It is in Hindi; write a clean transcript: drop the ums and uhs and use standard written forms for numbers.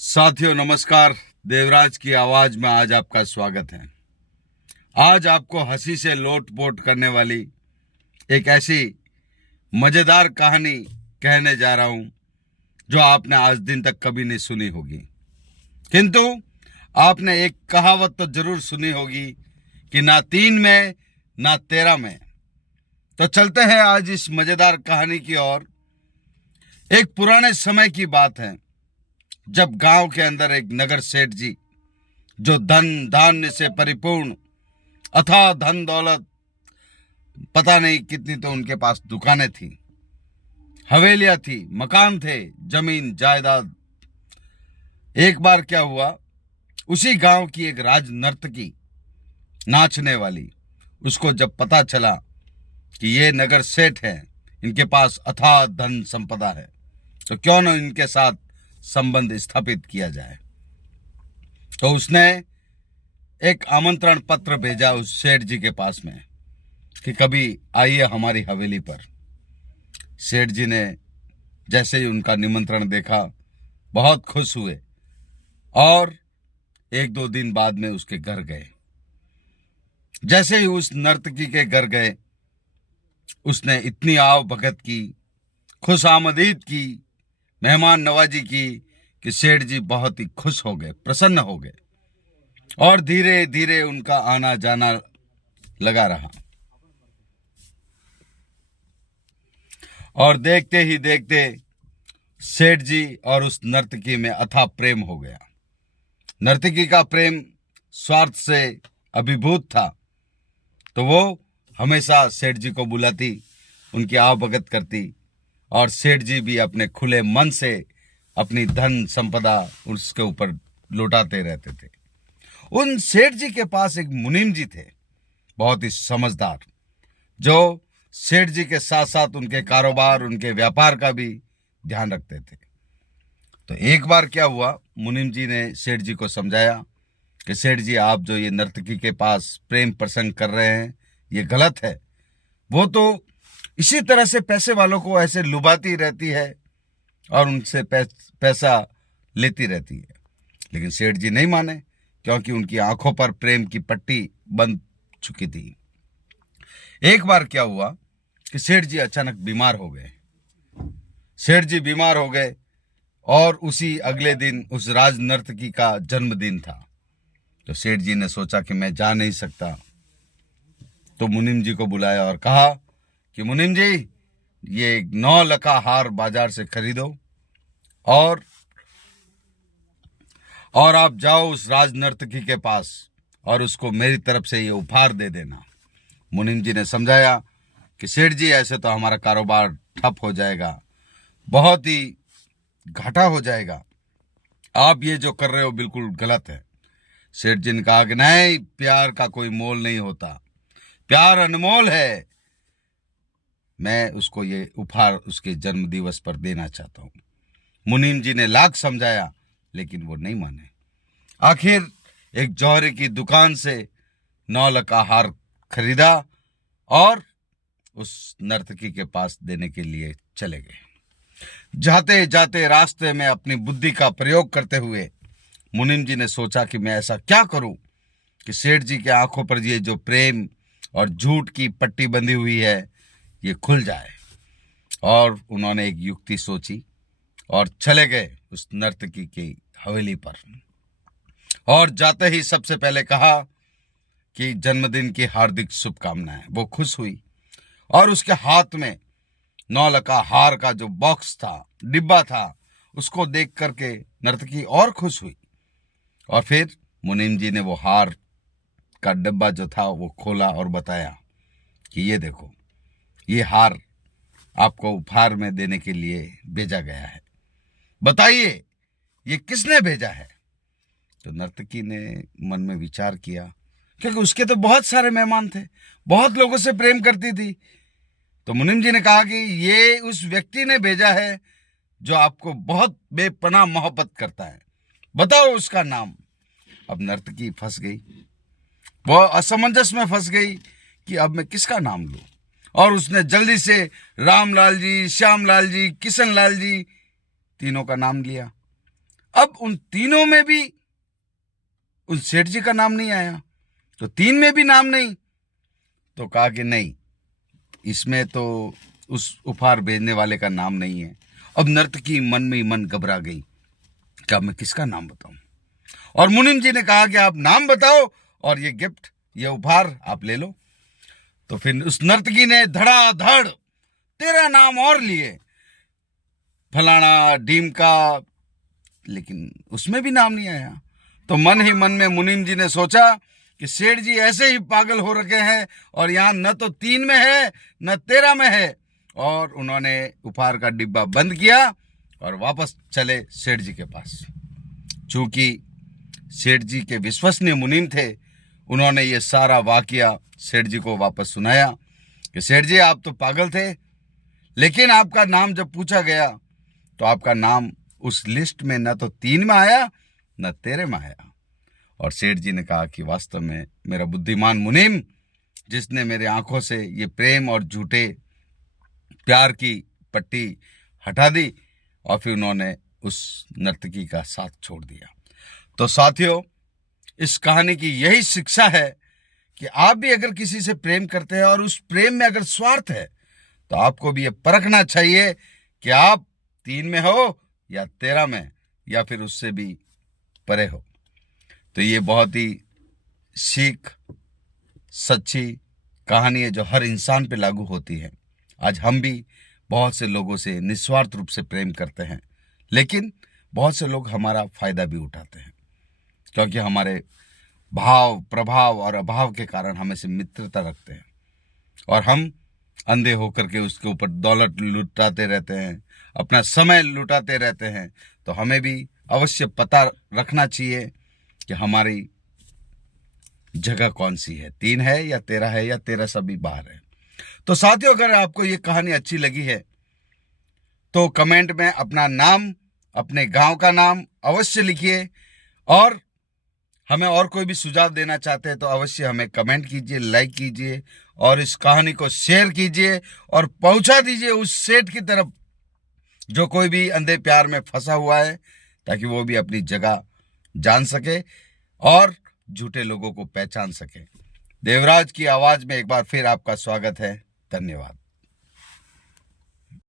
साथियों नमस्कार। देवराज की आवाज में आज आपका स्वागत है। आज आपको हंसी से लोटपोट करने वाली एक ऐसी मजेदार कहानी कहने जा रहा हूं जो आपने आज दिन तक कभी नहीं सुनी होगी, किंतु आपने एक कहावत तो जरूर सुनी होगी कि ना 3 में ना 13 में। तो चलते हैं आज इस मजेदार कहानी की ओर। एक पुराने समय की बात है, जब गांव के अंदर एक नगर सेठ जी, जो धन धान्य से परिपूर्ण, अथाह धन दौलत, पता नहीं कितनी तो उनके पास दुकानें थी, हवेलियां थी, मकान थे, जमीन जायदाद। एक बार क्या हुआ, उसी गांव की एक राज नर्तकी, नाचने वाली, उसको जब पता चला कि ये नगर सेठ है, इनके पास अथाह धन संपदा है, तो क्यों न इनके साथ संबंध स्थापित किया जाए। तो उसने एक आमंत्रण पत्र भेजा उस सेठ जी के पास में कि कभी आइए हमारी हवेली पर। सेठ जी ने जैसे ही उनका निमंत्रण देखा बहुत खुश हुए और 1-2 दिन बाद में उसके घर गए। जैसे ही उस नर्तकी के घर गए, उसने इतनी आव भगत की, खुश आमदीद की, मेहमान नवाजी की कि सेठ जी बहुत ही खुश हो गए, प्रसन्न हो गए और धीरे धीरे उनका आना जाना लगा रहा। और देखते ही देखते सेठ जी और उस नर्तकी में अथाह प्रेम हो गया। नर्तकी का प्रेम स्वार्थ से अभिभूत था, तो वो हमेशा सेठ जी को बुलाती, उनकी आवभगत करती और सेठ जी भी अपने खुले मन से अपनी धन संपदा उसके ऊपर लुटाते रहते थे। उन सेठ जी के पास एक मुनीम जी थे, बहुत ही समझदार, जो सेठ जी के साथ साथ उनके कारोबार, उनके व्यापार का भी ध्यान रखते थे। तो एक बार क्या हुआ, मुनीम जी ने सेठ जी को समझाया कि सेठ जी, आप जो ये नर्तकी के पास प्रेम प्रसंग कर रहे हैं ये गलत है। वो तो इसी तरह से पैसे वालों को ऐसे लुभाती रहती है और उनसे पैसा लेती रहती है। लेकिन सेठ जी नहीं माने, क्योंकि उनकी आंखों पर प्रेम की पट्टी बंध चुकी थी। एक बार क्या हुआ कि सेठ जी अचानक बीमार हो गए। सेठ जी बीमार हो गए और उसी अगले दिन उस राज नर्तकी का जन्मदिन था। तो सेठ जी ने सोचा कि मैं जा नहीं सकता, तो मुनीम जी को बुलाया और कहा कि मुनीम जी, ये 9 लका हार बाजार से खरीदो और आप जाओ उस राज नर्तकी के पास और उसको मेरी तरफ से ये उपहार दे देना। मुनीम जी ने समझाया कि सेठ जी, ऐसे तो हमारा कारोबार ठप हो जाएगा, बहुत ही घाटा हो जाएगा, आप ये जो कर रहे हो बिल्कुल गलत है। सेठ जी ने कहा कि नहीं, प्यार का कोई मोल नहीं होता, प्यार अनमोल है, मैं उसको ये उपहार उसके जन्म दिवस पर देना चाहता हूं। मुनीम जी ने लाख समझाया, लेकिन वो नहीं माने। आखिर एक जौहरी की दुकान से 9 लका हार खरीदा और उस नर्तकी के पास देने के लिए चले गए। जाते जाते रास्ते में अपनी बुद्धि का प्रयोग करते हुए मुनीम जी ने सोचा कि मैं ऐसा क्या करूं कि सेठ जी के आंखों पर ये जो प्रेम और झूठ की पट्टी बंधी हुई है ये खुल जाए। और उन्होंने एक युक्ति सोची और चले गए उस नर्तकी की हवेली पर। और जाते ही सबसे पहले कहा कि जन्मदिन की हार्दिक शुभकामनाएं। वो खुश हुई और उसके हाथ में 9 लका हार का जो बॉक्स था, डिब्बा था, उसको देख करके नर्तकी और खुश हुई। और फिर मुनीम जी ने वो हार का डिब्बा जो था वो खोला और बताया कि ये देखो, ये हार आपको उपहार में देने के लिए भेजा गया है, बताइए ये किसने भेजा है। तो नर्तकी ने मन में विचार किया, क्योंकि उसके तो बहुत सारे मेहमान थे, बहुत लोगों से प्रेम करती थी। तो मुनीम जी ने कहा कि ये उस व्यक्ति ने भेजा है जो आपको बहुत बेपनाह मोहब्बत करता है, बताओ उसका नाम। अब नर्तकी फंस गई, वो असमंजस में फंस गई कि अब मैं किसका नाम लूं। और उसने जल्दी से रामलाल जी, श्यामलाल जी, किशन लाल जी, तीनों का नाम लिया। अब उन तीनों में भी उन सेठ जी का नाम नहीं आया, तो 3 में भी नाम नहीं। तो कहा कि नहीं, इसमें तो उस उपहार भेजने वाले का नाम नहीं है। अब नर्तकी मन में ही मन घबरा गई, क्या मैं किसका नाम बताऊं? और मुनीम जी ने कहा कि आप नाम बताओ और ये गिफ्ट, ये उपहार आप ले लो। तो फिर उस नर्तकी ने धड़ाधड़ 13 नाम और लिए, फलाना ढीम का, लेकिन उसमें भी नाम नहीं आया। तो मन ही मन में मुनीम जी ने सोचा कि सेठ जी ऐसे ही पागल हो रखे हैं, और यहाँ न तो 3 में है न 13 में है। और उन्होंने उपहार का डिब्बा बंद किया और वापस चले सेठ जी के पास। चूंकि सेठ जी के विश्वसनीय मुनीम थे, उन्होंने ये सारा वाकया सेठ जी को वापस सुनाया कि सेठ जी आप तो पागल थे, लेकिन आपका नाम जब पूछा गया तो आपका नाम उस लिस्ट में न तो 3 में आया न 13 में आया। और सेठ जी ने कहा कि वास्तव में मेरा बुद्धिमान मुनीम, जिसने मेरे आंखों से ये प्रेम और झूठे प्यार की पट्टी हटा दी, और फिर उन्होंने उस नर्तकी का साथ छोड़ दिया। तो साथियों, इस कहानी की यही शिक्षा है कि आप भी अगर किसी से प्रेम करते हैं और उस प्रेम में अगर स्वार्थ है, तो आपको भी ये परखना चाहिए कि आप 3 में हो या 13 में, या फिर उससे भी परे हो। तो ये बहुत ही सीख सच्ची कहानी है जो हर इंसान पे लागू होती है। आज हम भी बहुत से लोगों से निस्वार्थ रूप से प्रेम करते हैं, लेकिन बहुत से लोग हमारा फायदा भी उठाते हैं, क्योंकि हमारे भाव, प्रभाव और अभाव के कारण हमें से मित्रता रखते हैं, और हम अंधे होकर के उसके ऊपर दौलत लुटाते रहते हैं, अपना समय लुटाते रहते हैं। तो हमें भी अवश्य पता रखना चाहिए कि हमारी जगह कौन सी है, 3 है या 13 है, या 13 सभी बाहर है। तो साथियों, अगर आपको ये कहानी अच्छी लगी है तो कमेंट में अपना नाम, अपने गांव का नाम अवश्य लिखिए, और हमें और कोई भी सुझाव देना चाहते हैं तो अवश्य हमें कमेंट कीजिए, लाइक कीजिए, और इस कहानी को शेयर कीजिए और पहुंचा दीजिए उस सेठ की तरफ जो कोई भी अंधे प्यार में फंसा हुआ है, ताकि वो भी अपनी जगह जान सके और झूठे लोगों को पहचान सके। देवराज की आवाज में एक बार फिर आपका स्वागत है। धन्यवाद।